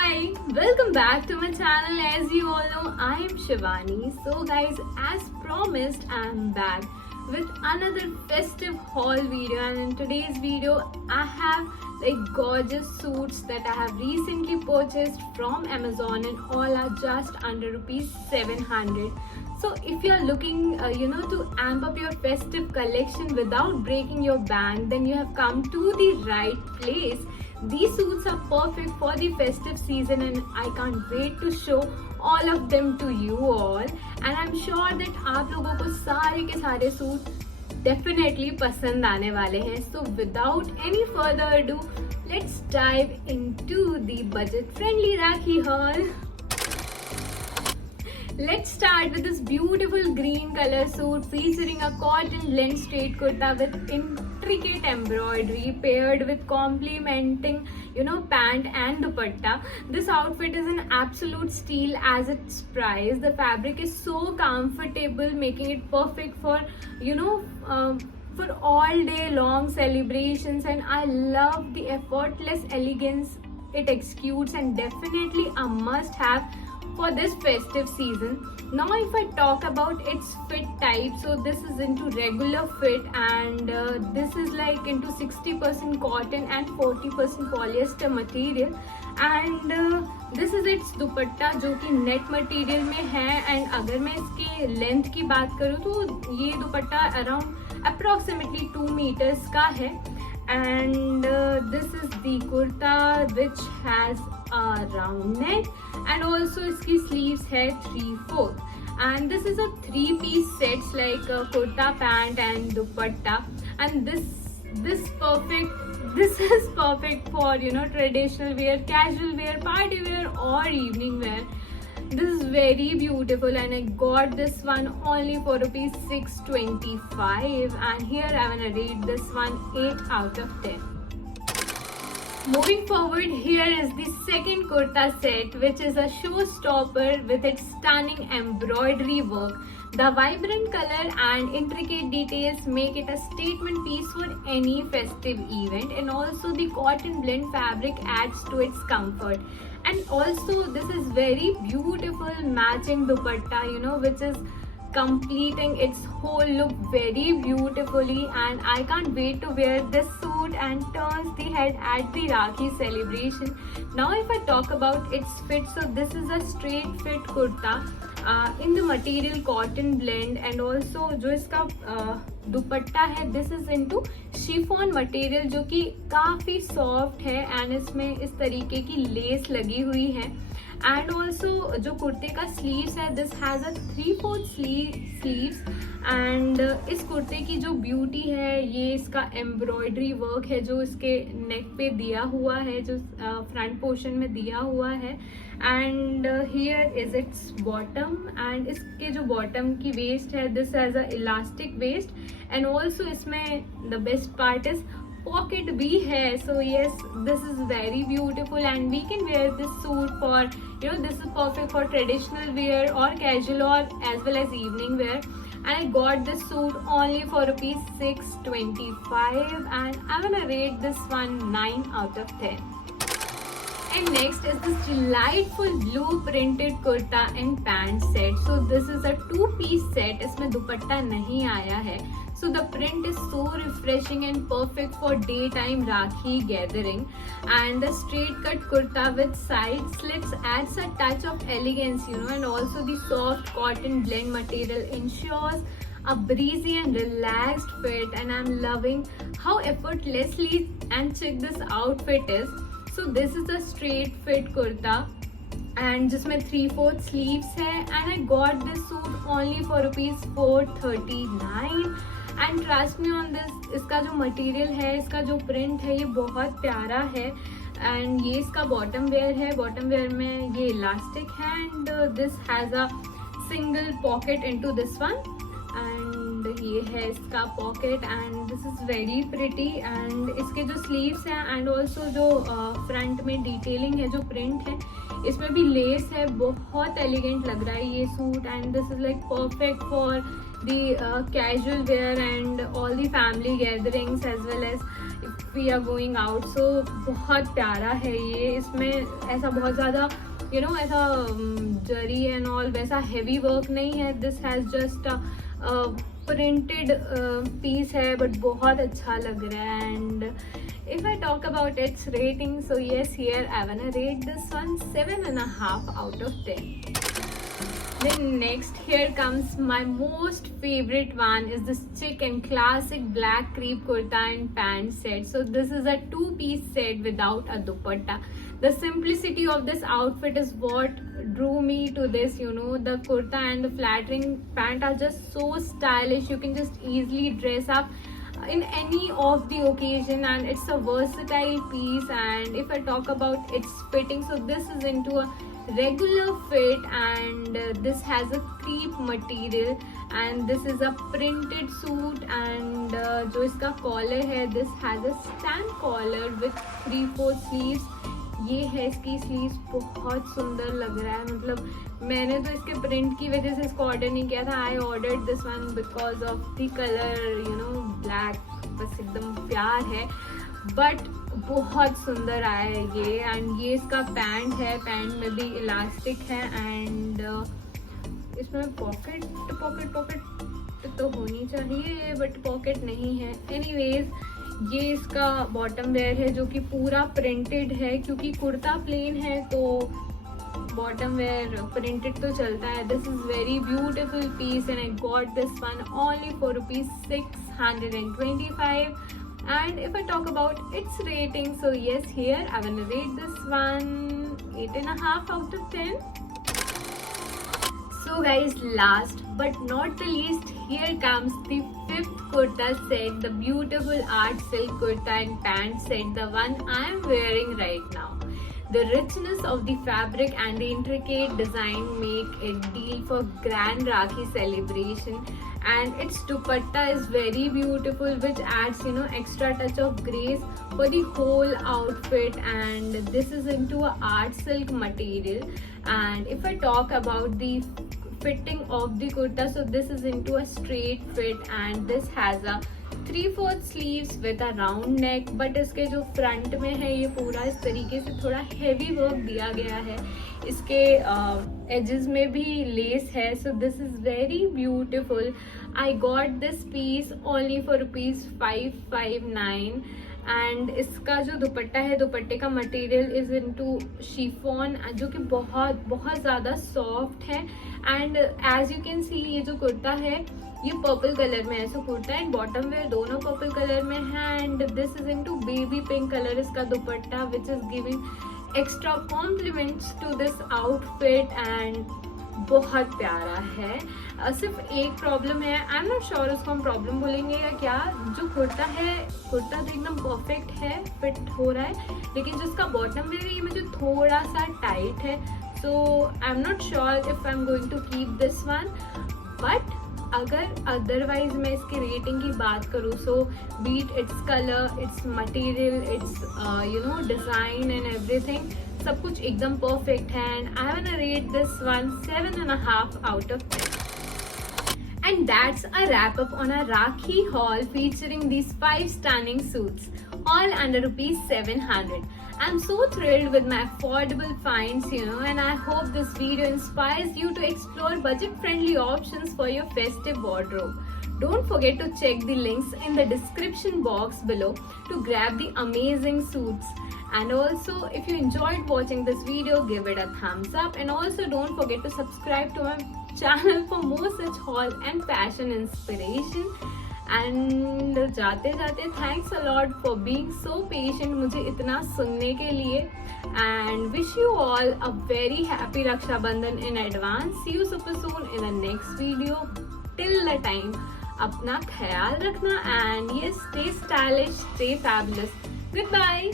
Hi, welcome back to my channel. As you all know, I am Shivani. So guys, as promised, I am back with another festive haul video, and in today's video I have like gorgeous suits that I have recently purchased from Amazon, and all are just under rupees 700. So if you are looking to amp up your festive collection without breaking your bank, then you have come to the right place. These suits are perfect for the festive season, and I can't wait to show all of them to you all. And I'm sure that आप लोगों को सारे के सारे suit definitely पसंद आने वाले हैं. So without any further ado, let's dive into the budget friendly Rakhi haul. Let's start with this beautiful green color suit featuring a cotton blend straight kurta with intricate embroidery paired with complementing pant and dupatta. This outfit is an absolute steal as its price. The fabric is so comfortable, making it perfect for for all day long celebrations, and I love the effortless elegance it executes, and definitely a must have for this festive season. Now if I talk about its fit type, so this is into regular fit, and this is like into 60% cotton and 40% polyester material, and this is its दुपट्टा जो कि net material में है. And अगर मैं इसके length की बात करूँ तो ये दुपट्टा अराउंड अप्रोक्सीमेटली 2 मीटर्स का है. And this is the kurta which has a round neck, and also इसकी sleeves है 3/4, and this is a 3-piece sets like kurta, pant and dupatta, and this is perfect for traditional wear, casual wear, party wear or evening wear. This is very beautiful, and I got this one only for rupees 625, and here I'm gonna rate this one 8 out of 10. Moving forward, here is the second kurta set, which is a showstopper with its stunning embroidery work. The vibrant color and intricate details make it a statement piece for any festive event, and also the cotton blend fabric adds to its comfort. And also this is very beautiful matching dupatta, which is completing its whole look very beautifully, and I can't wait to wear this suit and turns the head at the Rakhi celebration. Now if I talk about its fit, so this is a straight fit kurta in the material cotton blend, and also जो इसका दुपट्टा है this is into chiffon material जो कि काफ़ी soft है, and इसमें इस तरीके की लेस लगी हुई है. एंड ऑल्सो जो कुर्ते का स्लीव्स है this has a 3/4 sleeves, and इस कुर्ते की जो ब्यूटी है ये इसका एम्ब्रॉयडरी वर्क है जो इसके नेक पे दिया हुआ है, जो फ्रंट पोर्शन में दिया हुआ है. And here is its bottom, and इसके जो बॉटम की वेस्ट है this has a elastic waist, and also इसमें the best part is pocket भी है. So yes, this is very beautiful, and we can wear this suit for this is perfect for traditional wear और casual और as well as evening wear. And I got this suit only for rupees 625, and I'm gonna rate this one 9 out of 10. And next is this delightful blue printed kurta and pant set. So this is a 2-piece set. इसमें दुपट्टा नहीं आया है. So the print is so refreshing and perfect for daytime Rakhi gathering. And the straight cut kurta with side slits adds a touch of elegance, and also the soft cotton blend material ensures a breezy and relaxed fit, and I'm loving how effortlessly and chic this outfit is. So this is a straight fit kurta, and जिसमें 3/4 sleeves है, and I got this suit only for rupees 439. And trust me on this, इसका जो material है, इसका जो print है ये बहुत प्यारा है. एंड ये इसका बॉटम वेयर है. बॉटम वेयर में ये इलास्टिक है, and this has a single pocket into this one, and ये है इसका pocket, and this is very pretty. And इसके जो स्लीव्स हैं एंड ऑल्सो जो फ्रंट में डिटेलिंग है, जो प्रिंट है, इसमें भी लेस है. बहुत एलिगेंट लग रहा है ये suit, and this is like perfect for the casual wear and all the family gatherings, as well as if we are going out. So बहुत प्यारा है ये. इसमें ऐसा बहुत ज़्यादा ऐसा जरी एंड ऑल वैसा हैवी वर्क नहीं है. This has just printed piece है, बट बहुत अच्छा लग रहा है. And if I talk about its rating, so yes, here I wanna rate this one 7.5 out of 10. Then next, here comes my most favorite one, is this chic and classic black crepe kurta and pant set. So this is a two-piece set without a dupatta. The simplicity of this outfit is what drew me to this. The kurta and the flattering pant are just so stylish. You can just easily dress up in any of the occasion, and it's a versatile piece. And if I talk about its fitting, so this is into a regular fit, and this has a crepe material, and this is a printed suit. And जो इसका collar है, this has a stand collar with 3/4 sleeves. ये है इसकी sleeves, बहुत सुंदर लग रहा है. मतलब मैंने तो इसके प्रिंट की वजह से इसको ऑर्डर नहीं किया था. I ordered this one because of the colour black. बस एकदम प्यार है, बट बहुत सुंदर आया है ये. एंड ये इसका पैंट है, पैंट में भी इलास्टिक है. एंड इसमें पॉकेट तो होनी चाहिए, बट पॉकेट नहीं है. एनीवेज, ये इसका बॉटम वेयर है जो कि पूरा प्रिंटेड है, क्योंकि कुर्ता प्लेन है तो बॉटम वेयर प्रिंटेड तो चलता है. This is very beautiful piece, and I got this one only for ₹625. And if I talk about its rating, so yes, here I will rate this one 8.5 out of 10. So guys, last but not the least, here comes the fifth kurta set, the beautiful art silk kurta and pant set, the one I am wearing right now. The richness of the fabric and the intricate design make it deal for grand Rakhi celebration. And its dupatta is very beautiful, which adds extra touch of grace for the whole outfit. And this is into a art silk material. And if I talk about the fitting of the kurta, so this is into a straight fit, and this has a 3/4 sleeves with a round neck. But इसके जो front में है ये पूरा इस तरीके से थोड़ा हैवी वर्क दिया गया है. इसके एजेस में भी लेस है. So this is very beautiful. I got this piece only for ₹559. And इसका जो दुपट्टा है, दुपट्टे का मटेरियल इज इनटू शिफॉन, जो कि बहुत बहुत ज़्यादा सॉफ्ट है. And as you can see, ये जो कुर्ता है ये पर्पल कलर में है. So kurta and bottom wear दोनों पर्पल कलर में है. And this is into baby pink colour इसका dupatta, which is giving extra compliments to this outfit. And बहुत प्यारा है. सिर्फ एक प्रॉब्लम है, आई एम नॉट श्योर उसको हम प्रॉब्लम बोलेंगे या क्या. जो कुर्ता है, कुर्ता तो एकदम परफेक्ट है, फिट हो रहा है, लेकिन जिसका बॉटम वेयर है ये मुझे थोड़ा सा टाइट है. So I am not sure if I am going to keep this one. But अगर अदरवाइज मैं इसकी रेटिंग की बात करूँ, so be it its colour, its material, its design and everything, सब कुछ एकदम परफेक्ट है. And I want rate this one 7.5 out of 10. And that's a wrap up on a Rakhi haul featuring these 5 stunning suits, all under ₹700. I'm so thrilled with my affordable finds, and I hope this video inspires you to explore budget-friendly options for your festive wardrobe. Don't forget to check the links in the description box below to grab the amazing suits. And also, if you enjoyed watching this video, give it a thumbs up, and also don't forget to subscribe to my channel for more such haul and fashion inspiration. And जाते जाते thanks a lot for being so patient मुझे इतना सुनने के लिए. And wish you all a very happy Raksha Bandhan in advance. See you super soon in the next video. Till the time, अपना ख्याल रखना, and yes, stay stylish, stay fabulous. Goodbye.